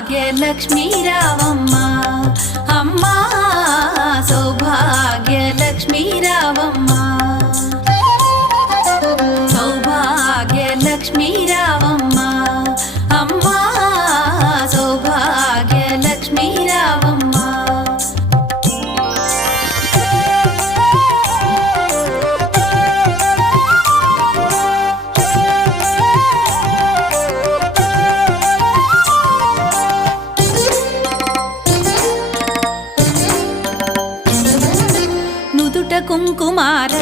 సౌభాగ్యలక్ష్మీ రావమ్మ అమ్మా సౌభాగ్యలక్ష్మీ రావమ్మ సౌభాగ్యలక్ష్మీ రావమ్మ అమ్మా సౌభాగ్యలక్ష్మీ రావమ్మ కుంకుమార